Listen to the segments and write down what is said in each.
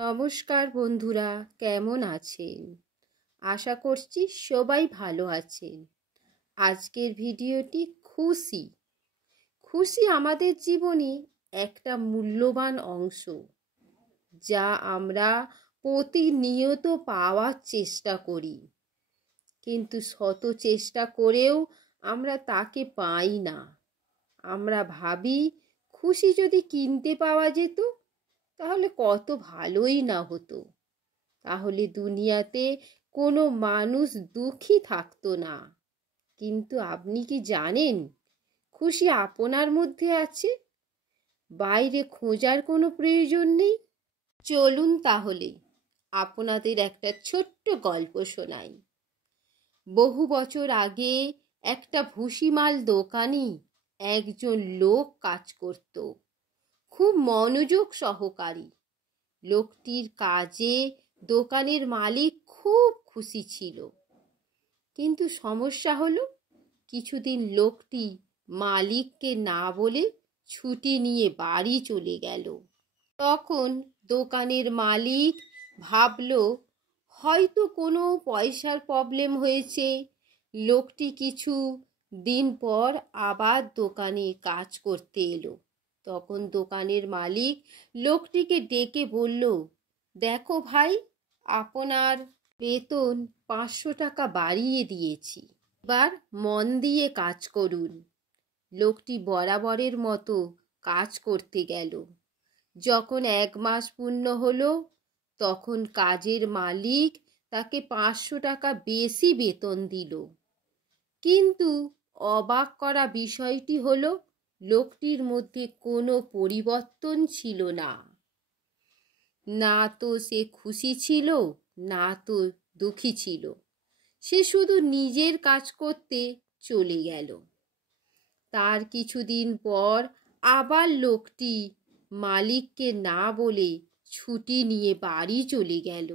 নমস্কার বন্ধুরা, কেমন আছেন? আশা করছি সবাই ভালো আছেন। আজকের ভিডিওটি খুশি আমাদের জীবনে একটা মূল্যবান অংশ, যা আমরা প্রতিনিয়ত পাওয়ার চেষ্টা করি, কিন্তু শত চেষ্টা করেও আমরা তাকে পাই না। আমরা ভাবি খুশি যদি কিনতে পাওয়া যেত তাহলে কত ভালোই না হতো, তাহলে দুনিয়াতে কোনো মানুষ দুঃখী থাকতো না। কিন্তু আপনি কি জানেন, খুশি আপনার মধ্যে আছে, বাইরে খোঁজার কোনো প্রয়োজন নেই। চলুন তাহলে আপনাদের একটা ছোট্ট গল্প শোনাই। বহু বছর আগে একটা ভুসিমাল দোকানে একজন লোক কাজ করত, খুব মনোযোগ সহকারী। লোকটির কাজে দোকানের মালিক খুব খুশি ছিল, কিন্তু সমস্যা হলো কিছুদিন লোকটি মালিককে না বলে ছুটি নিয়ে বাড়ি চলে গেল। তখন দোকানের মালিক ভাবল হয়তো কোনো পয়সার প্রবলেম হয়েছে। লোকটি কিছু দিন পর আবার দোকানে কাজ করতে এলো। তখন দোকানের মালিক লোকটিকে ডেকে বলল, দেখো ভাই, আপনার বেতন 500 টাকা বাড়িয়ে দিয়েছি, এবার মন দিয়ে কাজ করুন। লোকটি বরাবরের মতো কাজ করতে গেল। যখন 1 মাস পূর্ণ হলো, তখন কাজের মালিক তাকে 500 টাকা বেশি বেতন দিল। কিন্তু অবাক করা বিষয়টি হলো, লোকটির মধ্যে কোনো পরিবর্তন ছিল না। না তো সে খুশি ছিল, না তো দুঃখী ছিল। সে শুধু নিজের কাজ করতে চলে গেল। তার কিছুদিন পর আবার লোকটি মালিককে না বলে ছুটি নিয়ে বাড়ি চলে গেল।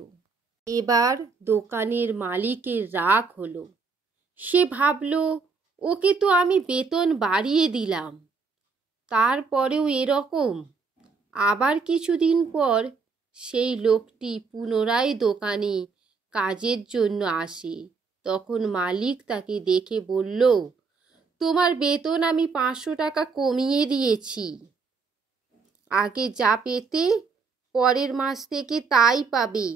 এবার দোকানের মালিকের রাগ হলো। সে ভাবল, ওকে তো আমি বেতন বাড়িয়ে দিলাম, তারপরেও এরকম। আবার কিছুদিন পর সেই লোকটি পুনরায় দোকানে কাজের জন্য আসে। তখন মালিক তাকে দেখে বলল, তোমার বেতন আমি 500 টাকা কমিয়ে দিয়েছি। আগে যা পেতে পরের মাস থেকে তাই পাবে।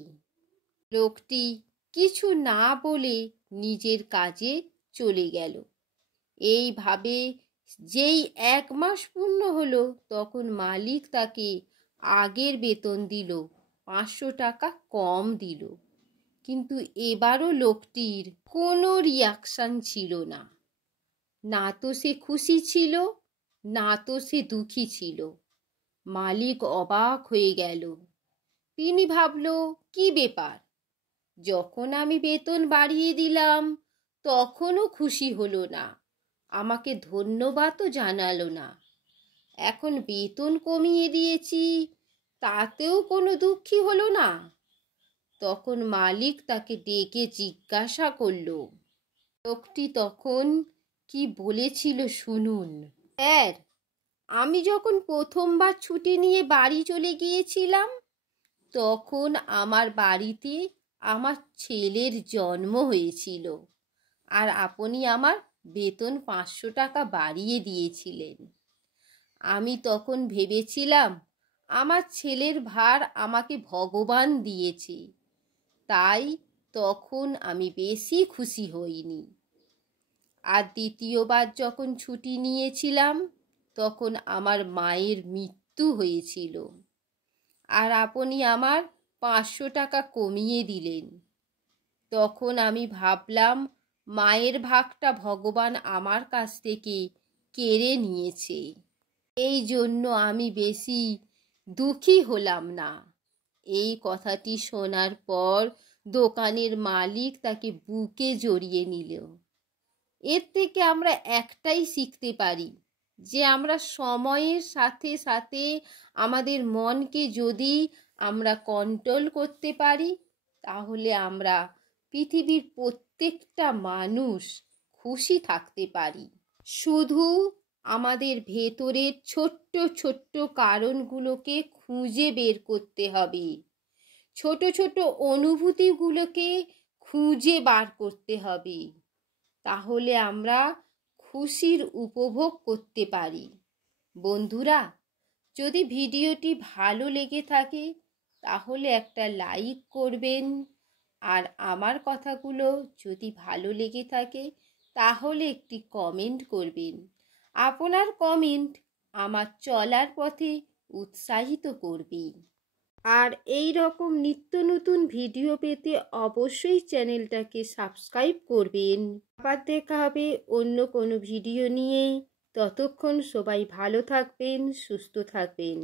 লোকটি কিছু না বলে নিজের কাজে চলে গেল। এইভাবে যেই 1 মাস পূর্ণ হলো, তখন মালিক তাকে আগের বেতন দিল, 500 টাকা কম দিল। কিন্তু এবারও লোকটির কোনো রিয়াকশন ছিল না। না তো সে খুশি ছিল, না তো সে দুঃখী ছিল। মালিক অবাক হয়ে গেল। তিনি ভাবল, কি ব্যাপার, যখন আমি বেতন বাড়িয়ে দিলাম তখনও খুশি হলো না, আমাকে ধন্যবাদও জানালো না। এখন বেতন কমিয়ে দিয়েছি, তাতেও কোনো দুঃখী হলো না। তখন মালিক তাকে ডেকে জিজ্ঞাসা করল। লোকটি তখন কি বলেছিল শুনুন। স্যার, আমি যখন প্রথমবার ছুটি নিয়ে বাড়ি চলে গিয়েছিলাম, তখন আমার বাড়িতে আমার ছেলের জন্ম হয়েছিল, আর আপনি আমার বেতন 500 টাকা বাড়িয়ে দিয়েছিলেন। আমি তখন ভেবেছিলাম আমার ছেলের ভার আমাকে ভগবান দিয়েছে, তাই তখন আমি বেশি খুশি হইনি। আর দ্বিতীয়বার যখন ছুটি নিয়েছিলাম, তখন আমার মায়ের মৃত্যু হয়েছিল, আর আপনি আমার 500 টাকা কমিয়ে দিলেন। তখন আমি ভাবলাম মায়ের ভাগটা ভগবান আমার কাছ থেকে কেড়ে নিয়েছে, এই জন্য আমি বেশি দুঃখী হলাম না। এই কথাটি শোনার পর দোকানের মালিক তাকে বুকে জড়িয়ে নিল। এর থেকে আমরা একটাই শিখতে পারি, যে আমরা সময়ের সাথে সাথে আমাদের মনকে যদি আমরা কন্ট্রোল করতে পারি, তাহলে আমরা পৃথিবীর প্রত্যেকটা মানুষ খুশি থাকতে পারি। শুধু আমাদের ভেতরের ছোট্ট ছোট্ট কারণগুলোকে খুঁজে বের করতে হবে। ছোট ছোট অনুভূতিগুলোকে খুঁজে বার করতে হবে, তাহলে আমরা খুশির উপভোগ করতে পারি। বন্ধুরা, যদি ভিডিওটি ভালো লেগে থাকে তাহলে একটা লাইক করবেন, আর আমার কথাগুলো যদি ভালো লেগে থাকে তাহলে একটি কমেন্ট করবেন। আপনার কমেন্ট আমার চলার পথে উৎসাহিত করবে। আর এই রকম নিত্য নতুন ভিডিও পেতে অবশ্যই চ্যানেলটাকে সাবস্ক্রাইব করবেন। আবার দেখা হবে অন্য কোনো ভিডিও নিয়ে। ততক্ষণ সবাই ভালো থাকবেন, সুস্থ থাকবেন।